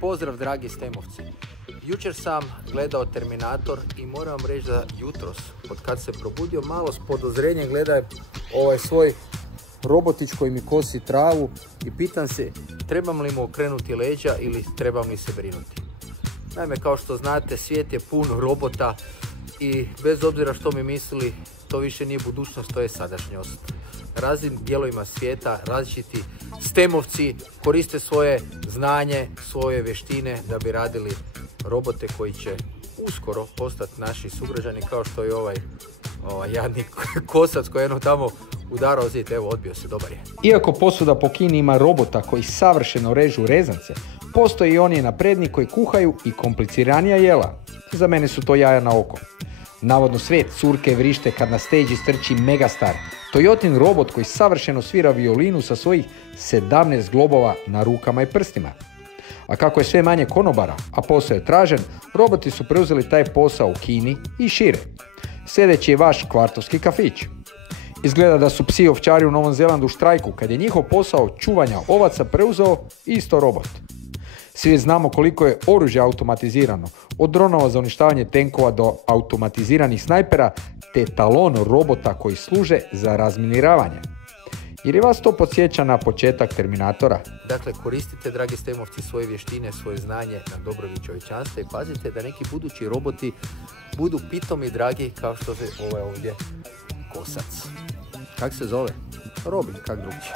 Pozdrav dragi stemovci. Jučer sam gledao Terminator i moram reći da jutros, od kad se probudio, malo s podozrenjem gledam ovaj svoj robotić koji mi kosi travu i pitam se trebam li mu okrenuti leđa ili trebam li se brinuti. Naime, kao što znate, svijet je pun robota i bez obzira što mi mislili, to više nije budućnost, to je sadašnjost. Raznim dijelovima svijeta različiti stemovci koriste svoje znanje, svoje vještine da bi radili robote koji će uskoro postati naši sugrađani, kao što je ovaj jadni kosac koji je jedno tamo udarao zid. Evo, odbio se, dobar je. Iako posuda po Kini ima robota koji savršeno režu rezance, postoje i oni napredni koji kuhaju i kompliciranija jela. Za mene su to jaja na oko. Navodno svijet curke vrište kad na stage strči megastar, Toyotin robot koji savršeno svira violinu sa svojih 17 globova na rukama i prstima. A kako je sve manje konobara, a posao je tražen, roboti su preuzeli taj posao u Kini i šire. Sljedeći je vaš kvartovski kafić. Izgleda da su psi ovčari u Novom Zelandu u štrajku kad je njihov posao čuvanja ovaca preuzeo isto robot. Svi znamo koliko je oružje automatizirano, od dronova za uništavanje tenkova do automatiziranih snajpera, te talon robota koji služe za razminiravanje. Jer je vas to podsjeća na početak Terminatora? Dakle, koristite, dragi stemovci, svoje vještine, svoje znanje na dobrobit čovječanstva i pazite da neki budući roboti budu pitomi dragi kao što se ovaj ovdje kosac. Kak se zove? Robin, kak drugčije.